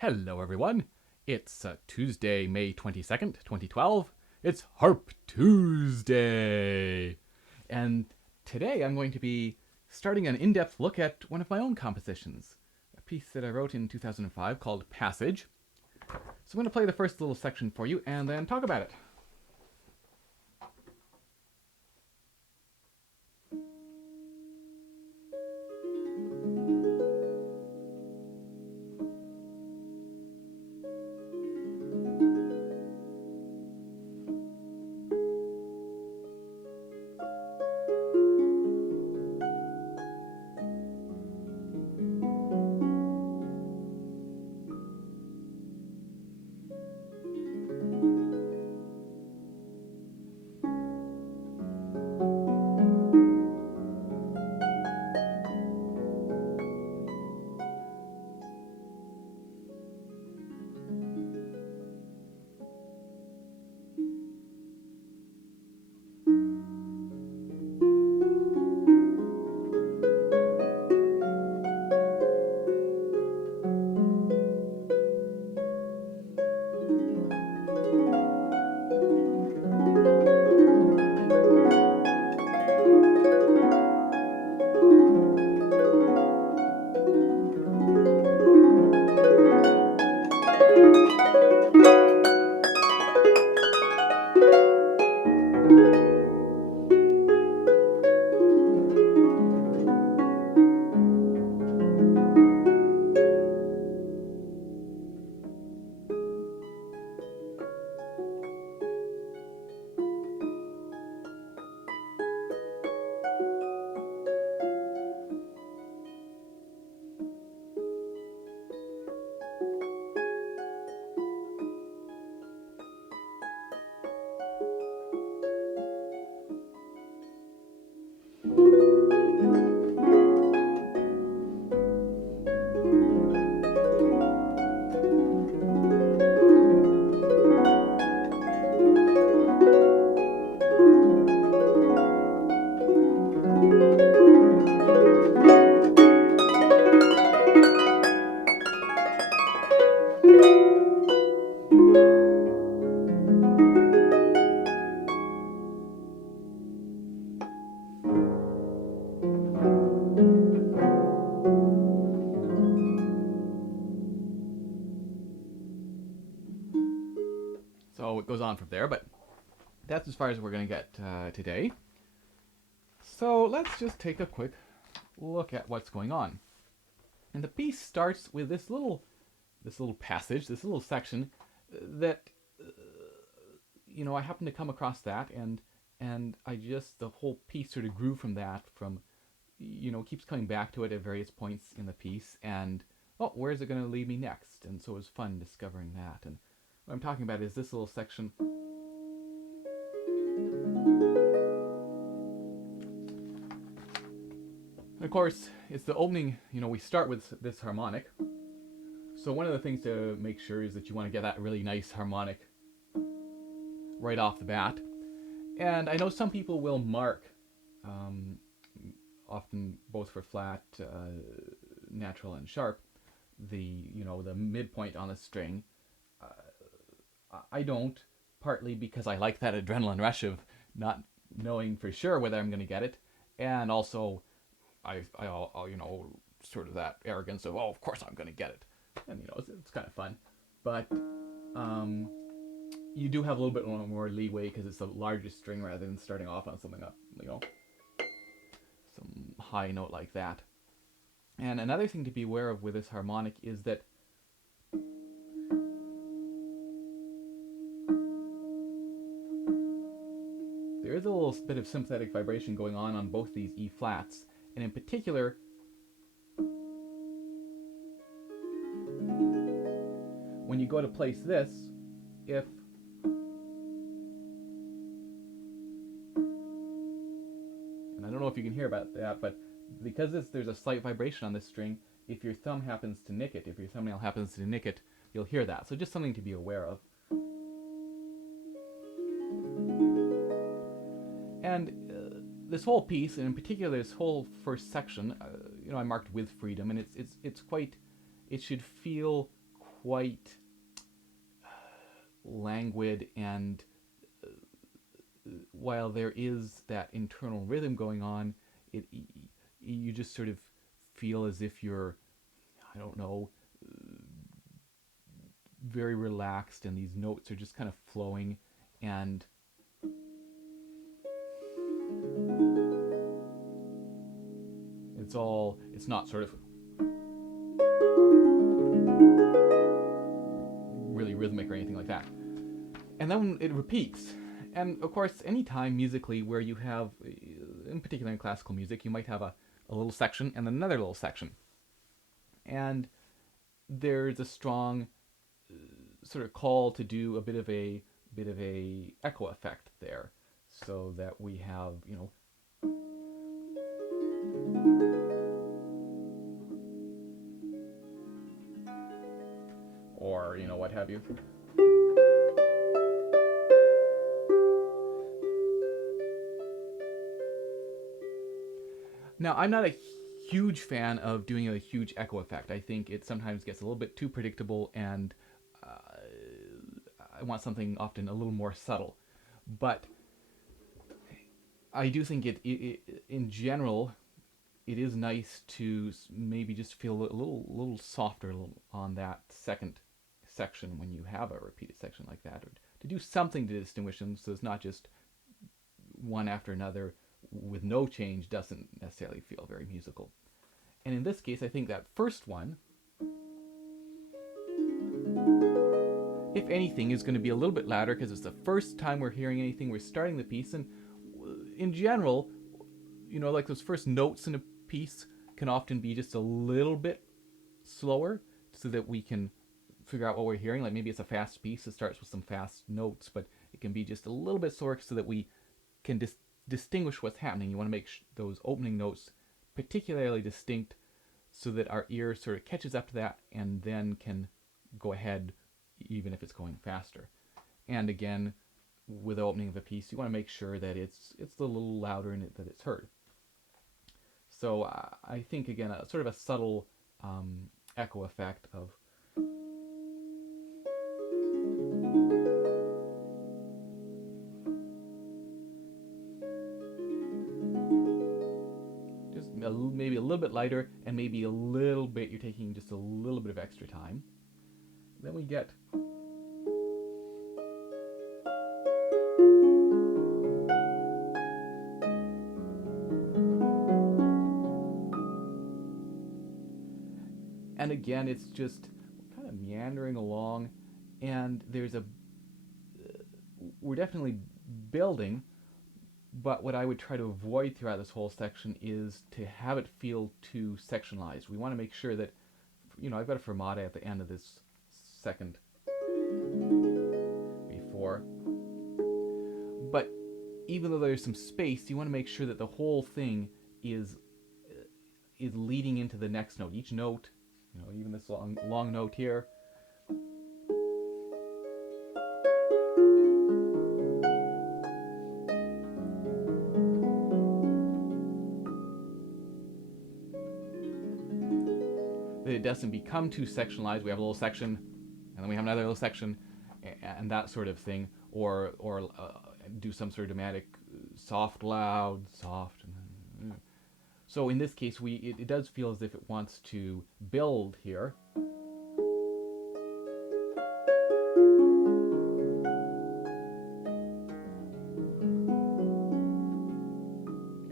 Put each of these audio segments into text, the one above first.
Hello, everyone. It's Tuesday, May 22nd, 2012. It's Harp Tuesday. And today I'm going to be starting an in-depth look at one of my own compositions, a piece that I wrote in 2005 called Passage. So I'm going to play the first little section for you and then talk about it. So it goes on from there, but that's as far as we're going to get today. So let's just take a quick look at what's going on. And the piece starts with this little passage, this little section that I happened to come across that, and I just, the whole piece sort of grew from that, from keeps coming back to it at various points in the piece, and where's it going to lead me next? And so it was fun discovering that. And what I'm talking about is this little section. And of course, it's the opening, we start with this harmonic. So one of the things to make sure is that you want to get that really nice harmonic right off the bat. And I know some people will mark, often both for flat, natural, and sharp, the midpoint on the string. I don't, partly because I like that adrenaline rush of not knowing for sure whether I'm going to get it, and also I'll sort of that arrogance of, of course I'm going to get it, and it's kind of fun, but you do have a little bit more leeway because it's the largest string rather than starting off on something up, some high note like that. And another thing to be aware of with this harmonic is that there is a little bit of sympathetic vibration going on both these E flats, and in particular, when you go to place this, if and I don't know if you can hear about that, but because there's a slight vibration on this string, if your thumb happens to nick it, if your thumbnail happens to nick it, you'll hear that. So just something to be aware of. And this whole piece, and in particular this whole first section, I marked with freedom, and it's quite, it should feel quite languid, and while there is that internal rhythm going on, you just sort of feel as if you're, I don't know, very relaxed, and these notes are just kind of flowing, and it's not sort of really rhythmic or anything like that. And then it repeats. And of course, anytime musically where you have, in particular in classical music, you might have a little section and another little section. And there's a strong sort of call to do a bit of a echo effect there, so that we have, or what have you. Now, I'm not a huge fan of doing a huge echo effect. I think it sometimes gets a little bit too predictable, and I want something often a little more subtle. But I do think it in general, it is nice to maybe just feel a little softer on that second section when you have a repeated section like that, or to do something to distinguish them, so it's not just one after another with no change doesn't necessarily feel very musical. And in this case, I think that first one, if anything, is going to be a little bit louder because it's the first time we're hearing anything. We're starting the piece, and in general, like those first notes in a piece can often be just a little bit slower, so that we can figure out what we're hearing. Like maybe it's a fast piece that starts with some fast notes, but it can be just a little bit slower so that we can distinguish what's happening. You want to make those opening notes particularly distinct, so that our ear sort of catches up to that and then can go ahead even if it's going faster. And again, with the opening of a piece, you want to make sure that it's a little louder in it, that it's heard. So I think, again, a sort of a subtle echo effect of just maybe a little bit lighter, and maybe a little bit, you're taking just a little bit of extra time. Then we get and again, it's just kind of meandering along, and we're definitely building, but what I would try to avoid throughout this whole section is to have it feel too sectionalized. We want to make sure that, I've got a fermata at the end of this second before, but even though there's some space, you want to make sure that the whole thing is leading into the next note. Each note, even this long note here, that it doesn't become too sectionalized. We have a little section, and then we have another little section, and that sort of thing, or do some sort of dramatic soft, loud, soft. So in this case, it does feel as if it wants to build here.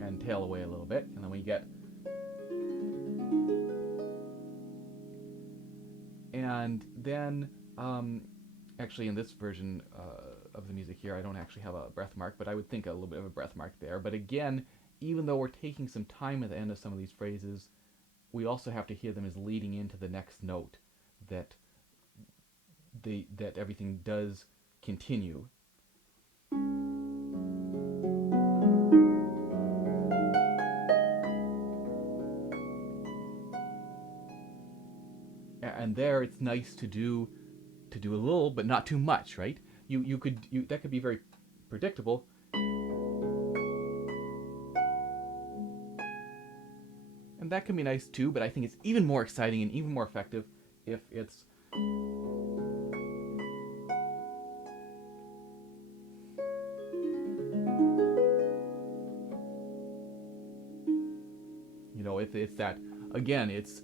And tail away a little bit, and then we get. And then, actually in this version of the music here, I don't actually have a breath mark, but I would think a little bit of a breath mark there. But again, even though we're taking some time at the end of some of these phrases, we also have to hear them as leading into the next note, that everything does continue. And there, it's nice to do a little, but not too much, right? That could be very predictable. And that can be nice too, but I think it's even more exciting and even more effective if it's with. It's that, again, it's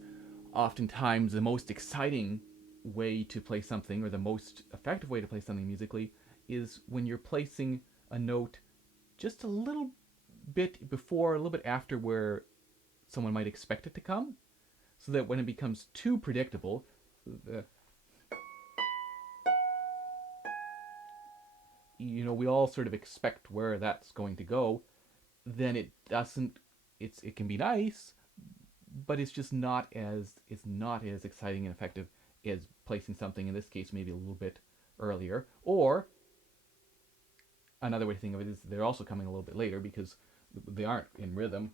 oftentimes the most exciting way to play something, or the most effective way to play something musically, is when you're placing a note just a little bit before, a little bit after where someone might expect it to come, so that when it becomes too predictable, we all sort of expect where that's going to go, then it doesn't, it can be nice, but it's just not as exciting and effective as placing something, in this case maybe a little bit earlier. Or another way to think of it is they're also coming a little bit later because they aren't in rhythm.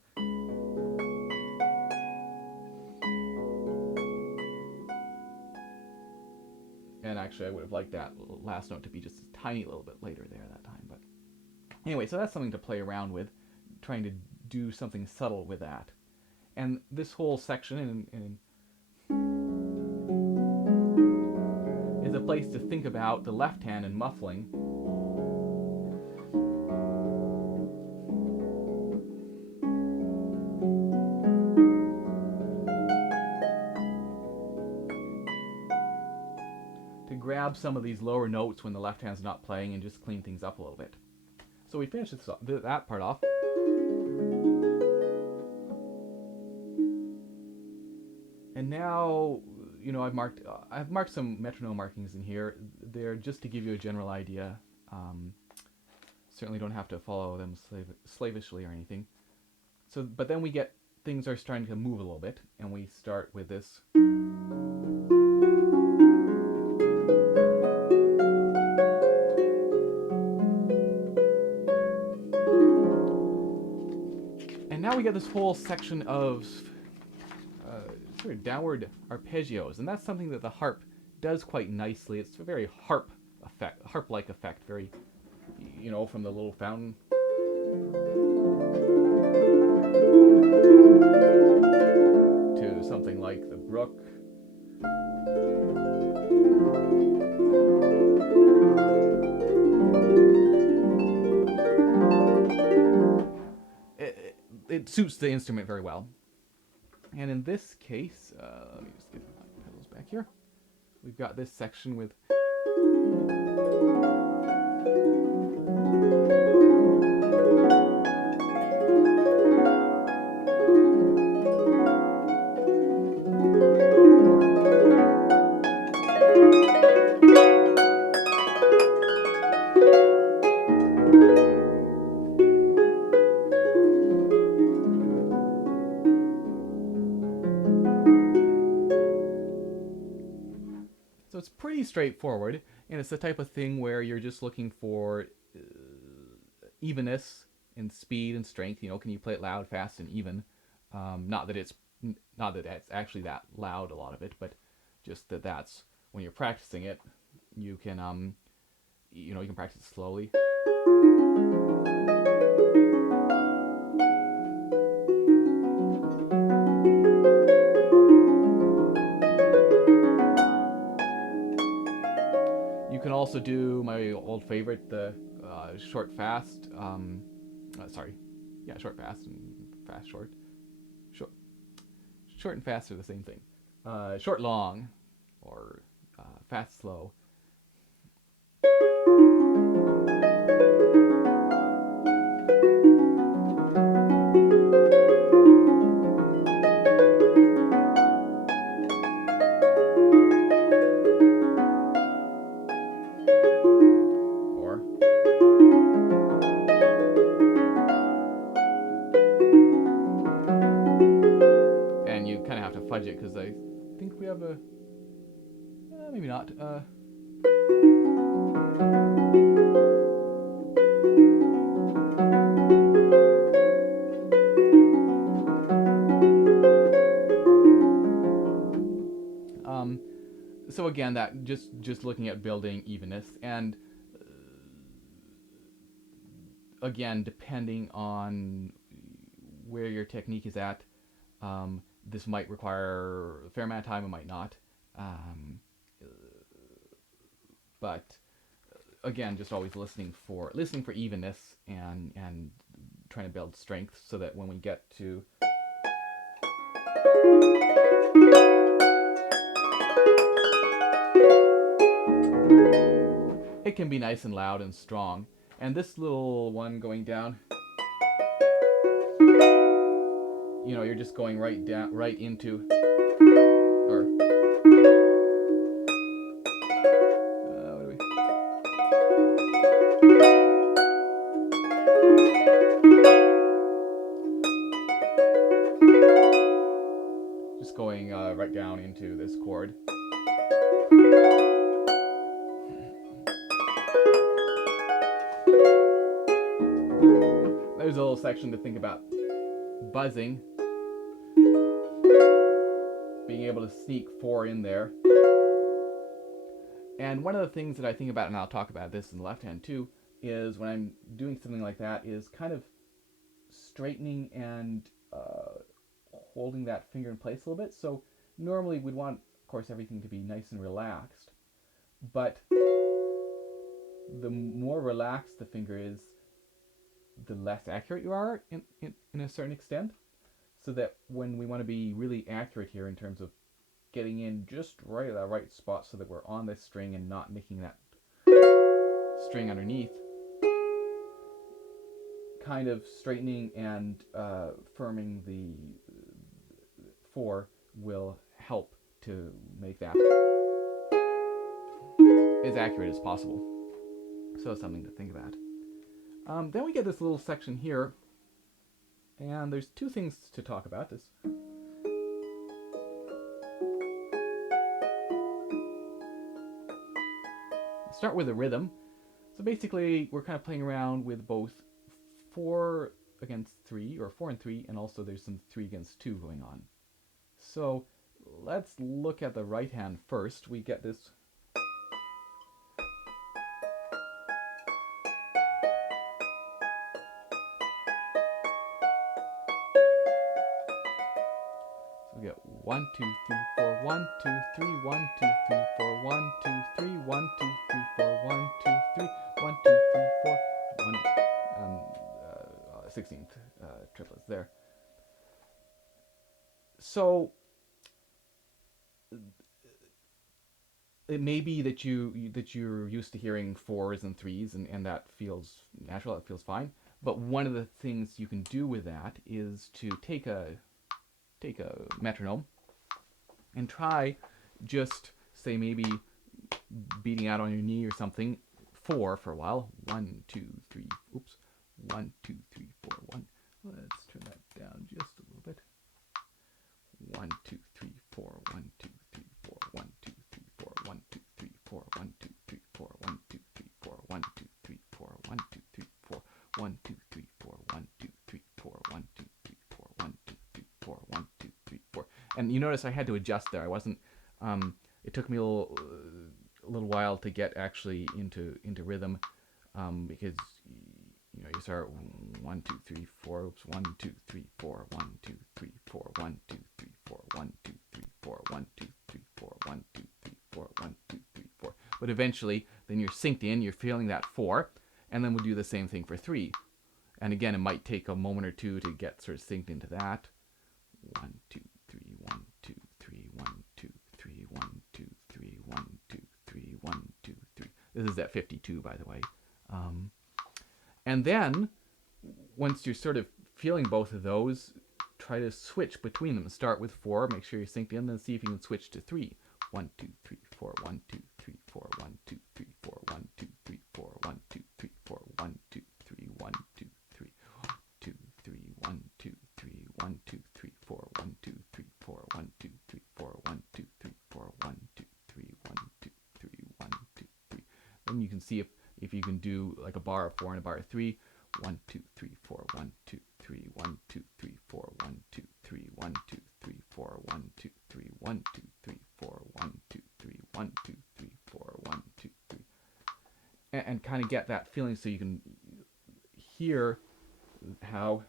And actually I would have liked that last note to be just a tiny little bit later there that time. But anyway, so that's something to play around with, trying to do something subtle with that. And this whole section is a place to think about the left hand and muffling. To grab some of these lower notes when the left hand's not playing and just clean things up a little bit. So we finished that part off. And now, I've marked some metronome markings in here. They're just to give you a general idea. Certainly don't have to follow them slavishly or anything. So, but then things are starting to move a little bit, and we start with this. And now we get this whole section of sort of downward arpeggios, and that's something that the harp does quite nicely. It's a very harp-like effect, very, from the little fountain to something like the brook. It suits the instrument very well. And in this case, let me just get my pedals back here. We've got this section with straightforward, and it's the type of thing where you're just looking for evenness and speed and strength. Can you play it loud, fast, and even? Not that it's actually that loud, a lot of it, but just that's when you're practicing it, you can you can practice it slowly. You can also do my old favorite, the short fast. Short fast and fast short. Short and fast are the same thing. Short long, or fast slow. Fudge it, because I think we have a maybe not so again, that just looking at building evenness, and again, depending on where your technique is at, this might require a fair amount of time, it might not. But again, just always listening for evenness and trying to build strength, so that when we get to It can be nice and loud and strong. And this little one going down, you know, you're just going right down, right into, or what do we? Just going right down into this chord. There's a little section to think about buzzing, being able to sneak 4 in there. And one of the things that I think about, and I'll talk about this in the left hand too, is when I'm doing something like that, is kind of straightening and holding that finger in place a little bit. So normally we'd want, of course, everything to be nice and relaxed, but the more relaxed the finger is, the less accurate you are in a certain extent. So that when we want to be really accurate here in terms of getting in just right at that right spot so that we're on this string and not nicking that string underneath, kind of straightening and firming the 4 will help to make that as accurate as possible. So something to think about. Then we get this little section here, and there's 2 things to talk about. This start with the rhythm. So basically, we're kind of playing around with both 4 against 3, or 4 and 3, and also there's some 3 against 2 going on. So let's look at the right hand first. We get this. We get 1, 2, 3, 4, 1, 2, 3, 1, 2, 3, 4, 1, 2, 3, 1, 2, 3, 4, 1, 2, 3, 1, 2, 3, 4, 1, 16th triplets there. So it may be that you're used to hearing 4s and 3s, and that feels natural, that feels fine. But one of the things you can do with that is to take a metronome and try just, say, maybe beating out on your knee or something, 4 for a while. 1, 2, 3, oops. 1, 2, 3, 4, 1. Let's turn that down just a little bit. 1, 2, 3, 4, 1, 2, 3, 4, 1, 2, 3, 4, 1, 2, 3, 4, 1, 2, 3, 4, 1, 2, 3, 4, 1, 2, 3, 4, 1, 2, 3, 4, 1, 2, 3, 4, 1, 2, 3, 4, 1, 2, 3, 4, 1, 2, 3, 4, 1, 2, 3, 4. And you notice I had to adjust there. I wasn't. It took me a little while to get actually into rhythm, because you start 1, 2, 3, 4. Oops, 1, 2, 3, 4. 1, 2, 3, 4. 1, 2, 3, 4. 1, 2, 3, 4. 1, 2, 3, 4. 1, 2, 3, 4. 1, 2, 3, 4. But eventually, then you're synced in. You're feeling that 4, and then we'll do the same thing for 3. And again, it might take a moment or 2 to get sort of synced into that. 1, 2, 3, 1, 2, 3, 1, 2, 3, 1, 2, 3, 1, 2, 3, 1, 2, 3. This is at 52, by the way. And then, once you're sort of feeling both of those, try to switch between them. Start with 4, make sure you're synced in, then see if you can switch to 3. 1, 2, 3, 4, 1, 2, 3, 4, 1, 2, 3, 4, 1, 2, 3, 4, 1, 2, 3, 4, 1, 2, 3, 1, 2, 3, 2, 3, 1, 2, 3, 1, 2, 3, 4, 1, 2, 3, 4, 1, 2, 3, 4, 1, 2, 3, 4, 1, 2, 3, 1, 2, 3, 1, 2, 3. Then you can see if you can do like a bar of 4 and a bar of 3. 1, 2, 3, 4, 1, 2, 3, 1, 2, 3, 4, 1, 2, 3, 1, 2, 3, 4, 1, 2, 3, 1, 2, 3, 4, 1, 2, 3, 1, 2, 3, 4, 1, 2, 3. And kind of get that feeling so you can hear how.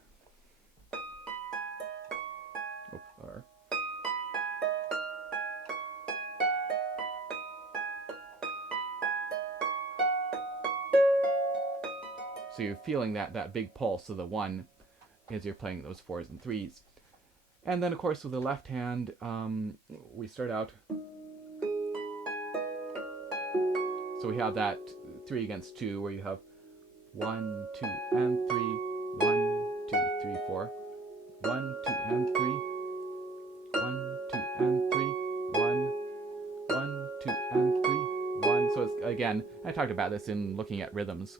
So you're feeling that big pulse of the 1 as you're playing those 4s and 3s. And then, of course, with the left hand, we start out. So we have that 3 against 2, where you have 1, 2, and 3, 1, 2, 3, 4, 1, 2, and 3, 1, 2, and 3, 1, 1, 2, and 3, 1. So it's, again, I talked about this in looking at rhythms.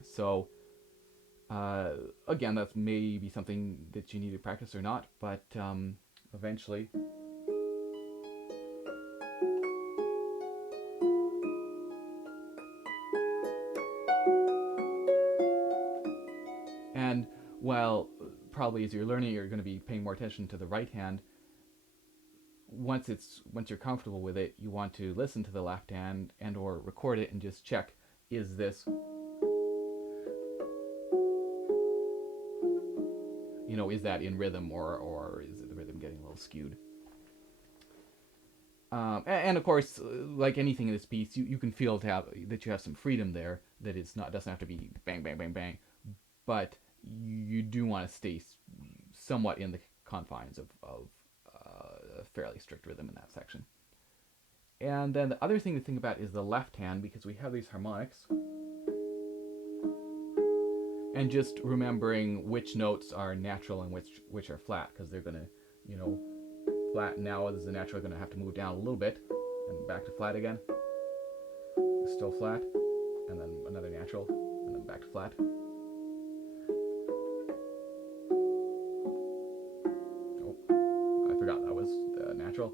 So again, that's maybe something that you need to practice or not, but eventually. And while probably as you're learning, you're going to be paying more attention to the right hand. Once you're comfortable with it, you want to listen to the left hand and or record it and just check, is this, is that in rhythm, or is it the rhythm getting a little skewed? And of course, like anything in this piece, you can feel that you have some freedom there, that doesn't have to be bang, bang, bang, bang, but you do want to stay somewhat in the confines of a fairly strict rhythm in that section. And then the other thing to think about is the left hand, because we have these harmonics. And just remembering which notes are natural and which are flat, because they're going to, flat now is the natural, going to have to move down a little bit and back to flat again. Still flat, and then another natural, and then back to flat. Oh, I forgot that was the natural.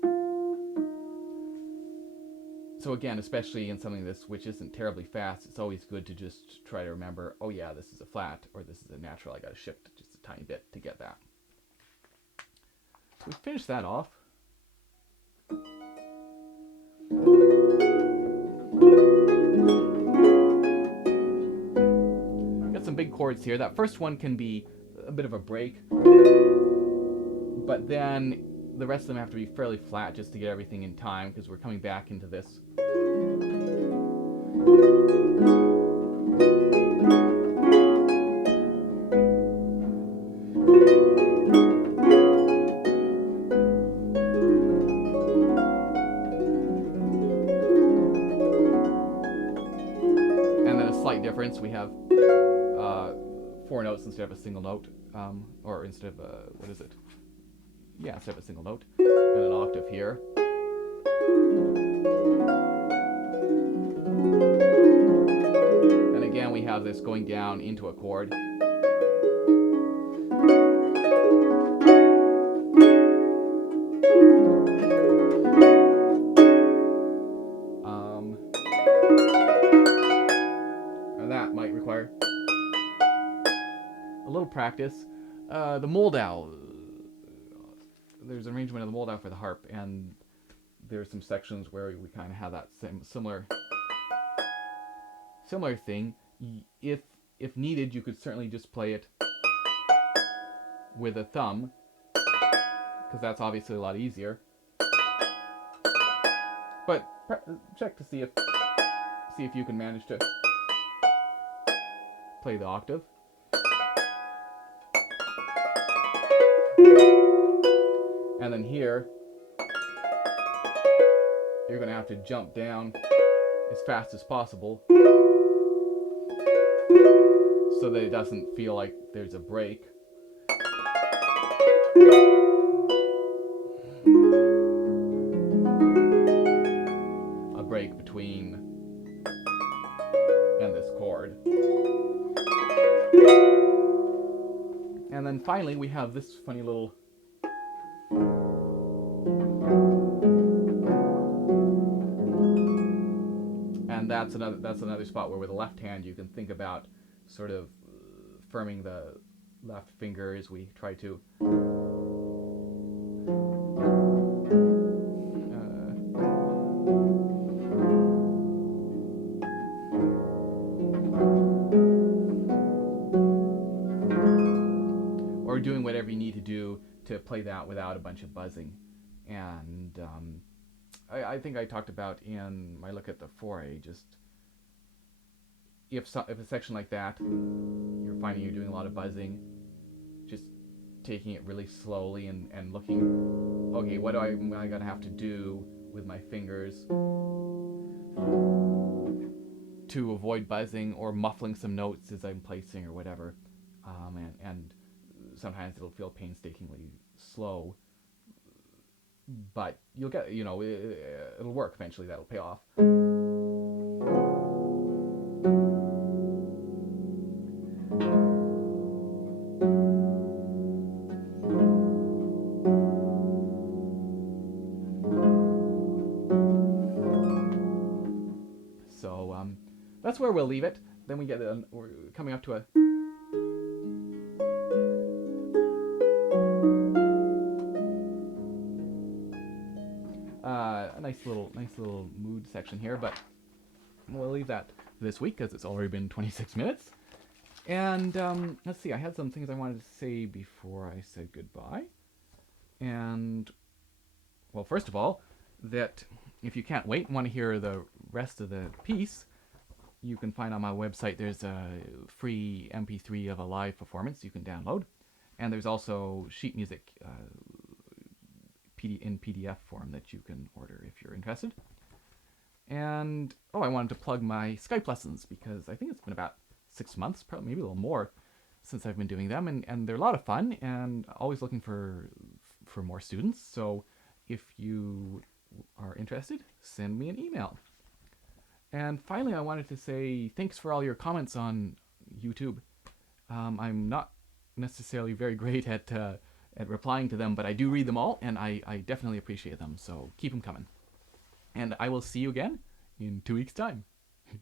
So again, especially in something which isn't terribly fast, it's always good to just try to remember, oh yeah, this is a flat, or this is a natural, I gotta shift just a tiny bit to get that. So we finish that off. Got some big chords here. That first one can be a bit of a break, but then the rest of them have to be fairly flat just to get everything in time, because we're coming back into this. And then a slight difference, we have 4 notes instead of a single note, or instead of instead of a single note, and an octave here. And again, we have this going down into a chord. And that might require a little practice. The Moldau. There's an arrangement of the Moldau for the harp, and there's some sections where we kind of have that similar thing. If needed, you could certainly just play it with a thumb, because that's obviously a lot easier. But check to see if you can manage to play the octave. And then here, you're going to have to jump down as fast as possible so that it doesn't feel like there's a break. A break between and this chord. And then finally we have this funny little that's another spot where with the left hand you can think about sort of firming the left finger as we try to or doing whatever you need to do to play that without a bunch of buzzing. And I think I talked about in my look at the 4A, just if a section like that, you're finding you're doing a lot of buzzing, just taking it really slowly and looking, okay, what am I gonna have to do with my fingers to avoid buzzing or muffling some notes as I'm placing or whatever. And sometimes it'll feel painstakingly slow, but you'll get, it'll work eventually. That'll pay off. So that's where we'll leave it. Then we're coming up to a nice little mood section here, but we'll leave that this week because it's already been 26 minutes. And let's see, I had some things I wanted to say before I said goodbye. And, well, first of all, that if you can't wait and want to hear the rest of the piece, you can find on my website there's a free MP3 of a live performance you can download. And there's also sheet music in PDF form that you can order if you're interested. And, I wanted to plug my Skype lessons because I think it's been about 6 months, probably maybe a little more, since I've been doing them, and they're a lot of fun and always looking for more students. So if you are interested, send me an email. And finally, I wanted to say thanks for all your comments on YouTube. I'm not necessarily very great at replying to them, but I do read them all, and I definitely appreciate them. So keep them coming. And I will see you again in 2 weeks' time.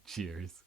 Cheers.